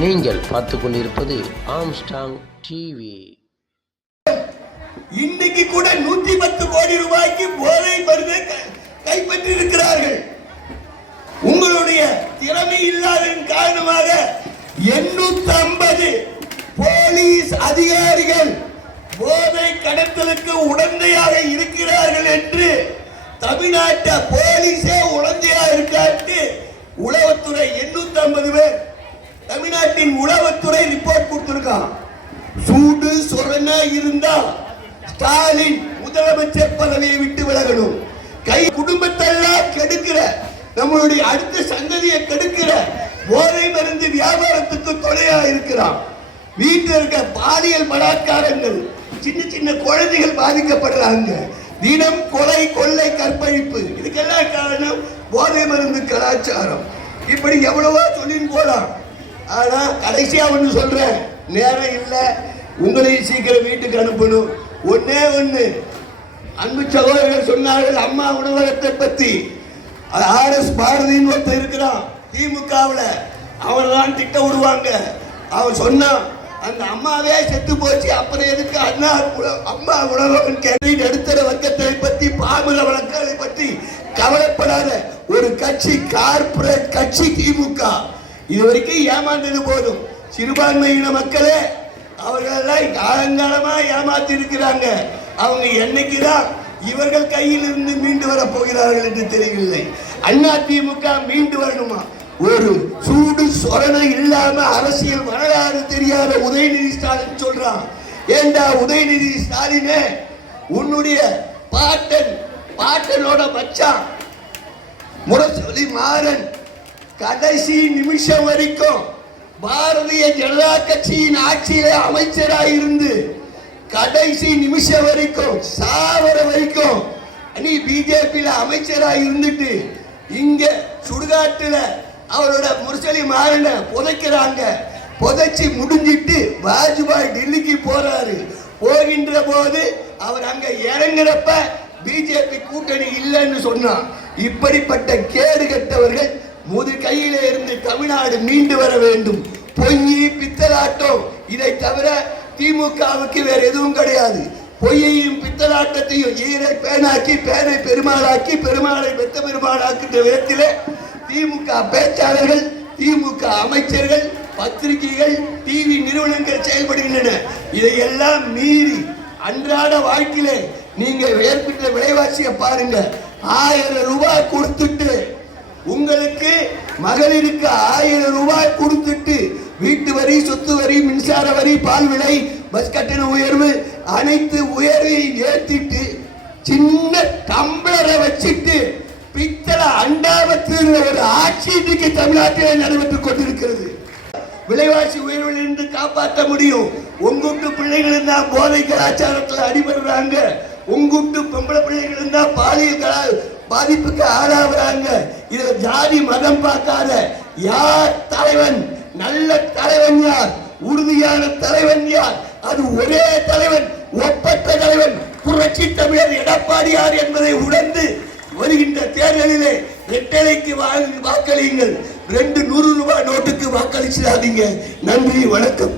நீங்கள் பார்த்து கொண்டிருப்பது ஆம்ஸ்டாங் டிவி. இன்னைக்கு கூட 110 கோடி ரூபாய்க்கு போதை மருந்தை கைப்பற்றி இருக்கிறார்கள். உங்களுடைய திறமை இல்லாததன் காரணமாக 850 போலீஸ் அதிகாரிகள் போதை கடத்தலுக்கு உடந்தையாக இருக்கிறார்கள் என்று தமிழ்நாட்டு போலீஸே உடந்தையாக இருக்காட்டு உளவுத்துறை 850 பேர் தமிழ்நாட்டின் உளவுத்துறை ரிப்போர்ட் கொடுத்திருக்கான். சூடு சொரண இருந்தா ஸ்டாலின் முதலமைச்சர் பதவியை விட்டு விலகணும். கை குடும்பத்தெல்லாம் கெடுக்கிற நம்மளுடைய அடுத்த சந்ததியை கெடுக்கிற போதை மருந்து வியாபாரத்துக்கு துணையா இருக்கிறான். வீட்டில் இருக்க பாலியல் பலாத்காரங்கள், சின்ன சின்ன குழந்தைகள் பாதிக்கப்படுறாங்க. தினம் கொலை, கொள்ளை, கற்பழிப்பு, இதுக்கெல்லாம் காரணம் போதை மருந்து கலாச்சாரம். இப்படி எவ்வளவோ சொல்லின்னு போலாம். ஆனா கடைசியா ஒண்ணு சொல்றேன், நேரம் இல்லை, உங்களையும் சீக்கிரம் வீட்டுக்கு அனுப்பணும். ஒன்னே ஒண்ணு, அன்பு சகோதரர்கள் சொன்னார்கள் அம்மா உணவகத்தை பத்தி. RS பாரதின்னு ஒருத்தர் இருக்கிறான் திமுகவுல, அவனை தான் திட்ட விடுவாங்க. அவன் சொன்னான் அந்த அம்மாவே செத்து போச்சு, அப்புறம் எதுக்கு அம்மா உணவகம் கேட்டு நடுத்தர வர்க்கத்தை பத்தி, பாமர வழக்குகளை பற்றி கவலைப்படாத ஒரு கட்சி, கார்பரேட் கட்சி திமுக. இது வரைக்கும் ஏமாந்தது போதும். சிறுபான்மையின மக்களே அவர்களெல்லாம் காலங்காலமா ஏமாத்தி இருக்கிறாங்க. அவங்க என்னைக்குதான் இவர்கள் கையில் இருந்து மீண்டு வர போகிறார்கள் என்று தெரியவில்லை. அதிமுக மீண்டு வரணுமா? ஒரு சூடு சொரணை இல்லாம அரசியல் வரலாறு தெரியாத உதயநிதி ஸ்டாலின் சொல்றான். ஏண்டா உதயநிதி ஸ்டாலினே, உன்னுடைய பாட்டனோட மச்சான் முரசொலி மாறன் கடைசி நிமிஷம் வரைக்கும் பாரதிய ஜனதா கட்சியின் ஆட்சியிலே அமைச்சராக இருந்து கடைசி நிமிஷம் வரைக்கும் சாவர வரைக்கும் நீ பிஜேபியில அமைச்சராக இருந்துட்டு இங்க சுடுகாட்டுல அவரோட முரசொலி மாறனை புதைக்கிறாங்க. புதைச்சி முடிஞ்சிட்டு வாஜ்பாய் டெல்லிக்கு போறாரு. போகின்ற போது அவர் அங்க இறங்குறப்ப பிஜேபி கூட்டணி இல்லைன்னு சொன்னான். இப்படிப்பட்ட கேடு கட்டவர்கள் முது கையிலே இருந்து தமிழ்நாடு மீண்டு வர வேண்டும். பொய், பித்தலாட்டம், இதை தவிர திமுகவுக்கு வேற எதுவும் கிடையாது. பொய்யையும் பித்தலாட்டத்தையும் ஈரை பேனாக்கி, பேனை பெருமாளாக்கி, பெருமாளை பெத்த பெருமாளாக்குன்ற விதத்திலே திமுக பேச்சாளர்கள், திமுக அமைச்சர்கள், பத்திரிகைகள், டிவி நிறுவனங்கள் செயல்படுகின்றன. இதையெல்லாம் மீறி அன்றாட வாழ்க்கையிலே நீங்க ஏற்பட்ட விலைவாசியை பாருங்க. 1000 ரூபாய் கொடுத்துட்டு, உங்களுக்கு மகளிருக்கு 1000 ரூபாய் கொடுத்துட்டு வீட்டு வரி, சொத்து வரி, மின்சார வரி, பால் விலை, பஸ் கட்டண உயர்வு, அனைத்து உயர்வையும் ஏற்றிட்டு சின்ன டம்ளரை வச்சுட்டு பித்தளை அண்டாவத்து ஒரு ஆட்சி இன்றைக்கு தமிழ்நாட்டில் நடைபெற்றுக் கொண்டிருக்கிறது. விலைவாசி உயர்விலிருந்து காப்பாற்ற முடியும். உங்கூட்டு பிள்ளைகள் தான் போதை கலாச்சாரத்தில் அடிபடுறாங்க. உங்கூட்டு பொம்பளை பிள்ளைகள் தான் பாலியல் பாதிப்புக்கு ஆளாகிறாங்க. இதுல ஜாதி மதம் பார்க்காத யார் தலைவன், நல்ல தலைவன் யார், உறுதியான தலைவன் யார், அது ஒரே தலைவன், ஒப்பற்ற தலைவன், புரட்சி தமிழர் எடப்பாடியார் என்பதை உணர்ந்து வருகின்ற தேர்தலிலே இரட்டைக்கு வாக்களியுங்கள். 2 100 ரூபாய் நோட்டுக்கு வாக்களிச்சிடாதீங்க. நன்றி, வணக்கம்.